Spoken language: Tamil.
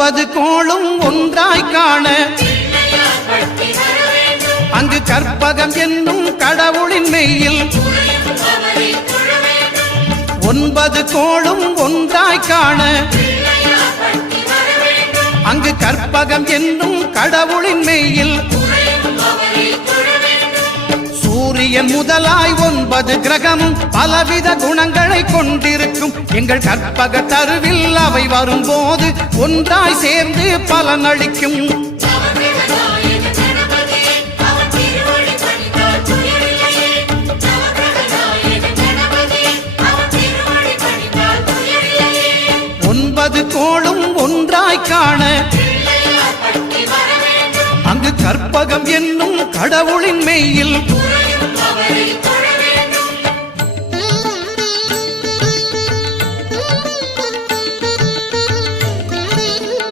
ஒன்பது கோளும் ஒன்றாய் காண. அங்கு கற்பகம் என்னும் கடவுளின் மெய்யில் ஒன்பது கோளும் ஒன்றாய் காண. அங்கு கற்பகம் என்னும் கடவுளின் மெய்யில் சூரியன் முதலாய் ஒன்பது கிரகமும் பலவித குணங்கள் எங்கள் கற்பக தருவில் அவை வரும்போது ஒன்றாய் சேர்ந்து பலனளிக்கும் ஒன்பது கோளும் ஒன்றாய் காண. அங்கு கற்பகம் என்னும் கடவுளின் மெய்யில்